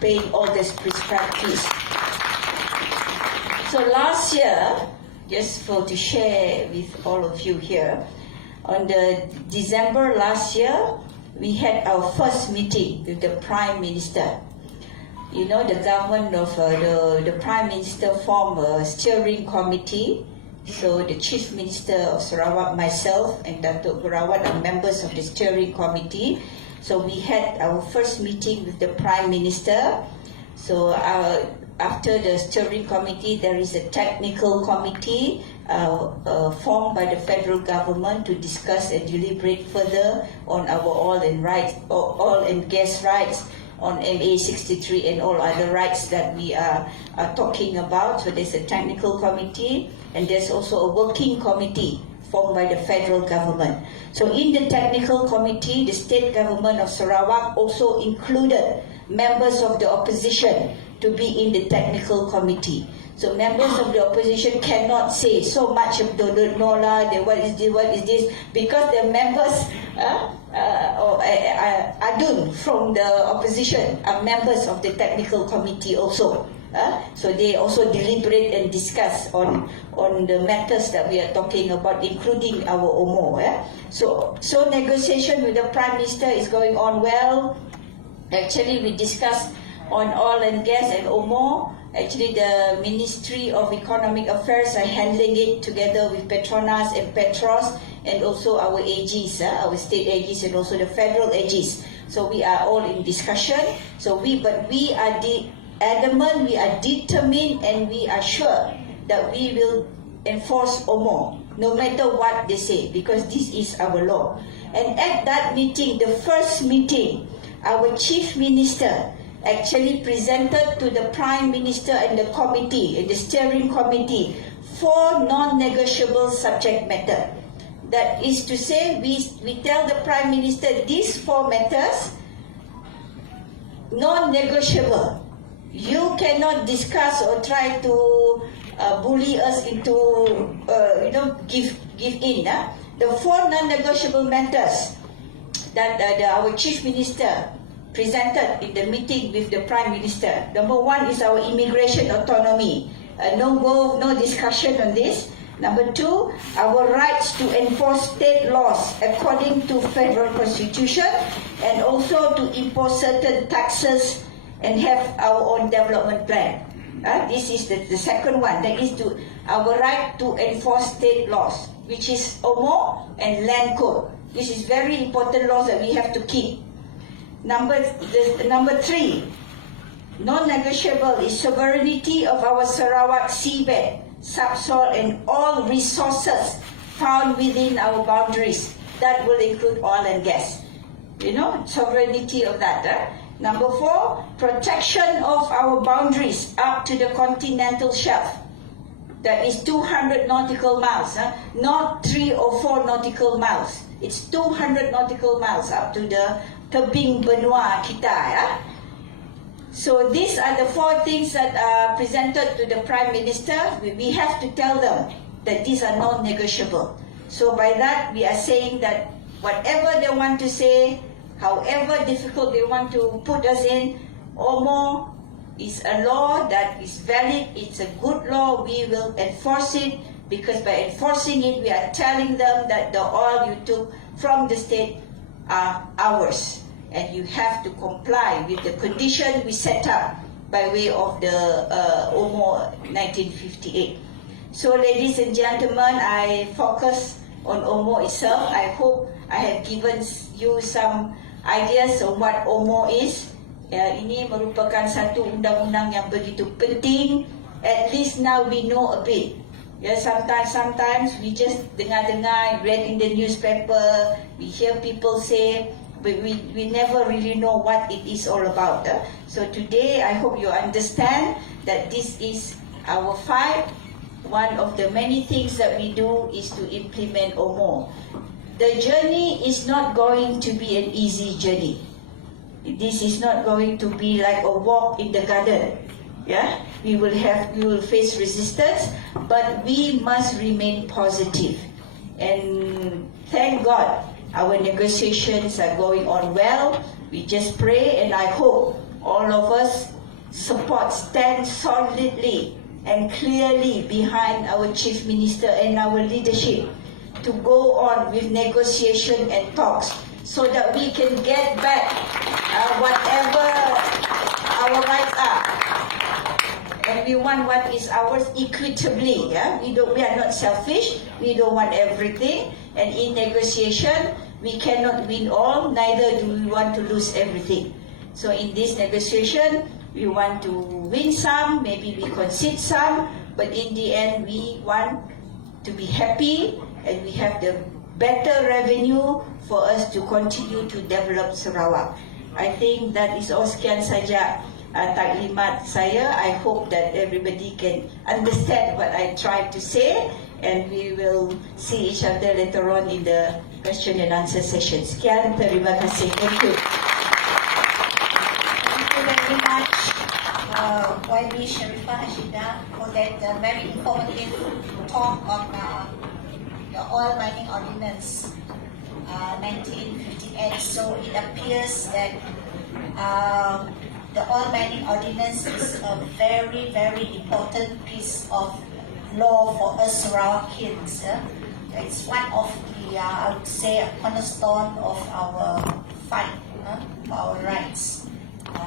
paying all this prescribed fees. So last year, just to share with all of you here, on the December last year, we had our first meeting with the Prime Minister. You know, the government of the Prime Minister formed a steering committee. So the Chief Minister of Sarawak, myself, and Datuk Gurawat are members of the steering committee. So we had our first meeting with the Prime Minister. So after the steering committee, there is a technical committee formed by the federal government to discuss and deliberate further on our oil and gas rights, on MA 63 and all other rights that we are talking about. So there's a technical committee, and there's also a working committee formed by the federal government. So in the technical committee, the state government of Sarawak also included members of the opposition to be in the technical committee. So members of the opposition cannot say so much of the what is this, because the members Adun from the opposition are members of the technical committee also. So they also deliberate and discuss on the matters that we are talking about, including our OMO. So negotiation with the Prime Minister is going on well. Actually, we discussed on oil and gas and OMO. Actually, the Ministry of Economic Affairs are handling it together with Petronas and Petros, and also our AGs, our state AGs, and also the federal AGs. So we are all in discussion. So we are adamant, we are determined, and we are sure that we will enforce OMO, no matter what they say, because this is our law. And at that meeting, the first meeting, our Chief Minister actually presented to the Prime Minister and the committee, the steering committee, 4 non-negotiable subject matter. That is to say, we tell the Prime Minister these 4 matters, non-negotiable. You cannot discuss or try to bully us into, give in. The 4 non-negotiable matters that our Chief Minister presented in the meeting with the Prime Minister. Number 1 is our immigration autonomy. No discussion on this. Number 2, our rights to enforce state laws according to federal constitution, and also to impose certain taxes and have our own development plan. This is the second one. That is to our right to enforce state laws, which is OMO and land code. This is very important laws that we have to keep. Number 3, non-negotiable is sovereignty of our Sarawak seabed, subsoil, and all resources found within our boundaries. That will include oil and gas. Sovereignty of that. Number 4, protection of our boundaries up to the continental shelf. That is 200 nautical miles, not 3 or 4 nautical miles. It's 200 nautical miles up to the tebing benua kita. So these are the 4 things that are presented to the Prime Minister. We have to tell them that these are non-negotiable. So by that, we are saying that whatever they want to say, however difficult they want to put us in, OMO is a law that is valid, it's a good law, we will enforce it, because by enforcing it, we are telling them that the oil you took from the state are ours, and you have to comply with the condition we set up by way of the OMO 1958. So ladies and gentlemen, I focus on OMO itself. I hope I have given you some ideas on what OMO is. Ini merupakan satu undang-undang yang begitu penting. At least now we know a bit. Sometimes we just dengar-dengar, read in the newspaper, we hear people say, but we never really know what it is all about. So today, I hope you understand that this is our fight. One of the many things that we do is to implement OMO. The journey is not going to be an easy journey. This is not going to be like a walk in the garden. We will face resistance, but we must remain positive. And thank God, our negotiations are going on well. We just pray, and I hope all of us stand solidly and clearly behind our Chief Minister and our leadership to go on with negotiation and talks so that we can get back whatever our rights are. And we want what is ours equitably. Yeah? We are not selfish. We don't want everything. And in negotiation, we cannot win all, neither do we want to lose everything. So in this negotiation, we want to win some, maybe we concede some, but in the end, we want to be happy and we have the better revenue for us to continue to develop Sarawak. I think that is all. Sekian saja taklimat saya. I hope that everybody can understand what I tried to say, and we will see each other later on in the question and answer session. Sekian, terima kasih. Thank you. Thank you very much, YB Sharifah Ashida, for that very informative talk on the Oil Mining Ordinance 1958. So it appears that the Oil Mining Ordinance is a very, very important piece of law for us Sarawakians. It's one of the, I would say, a cornerstone of our fight for our rights.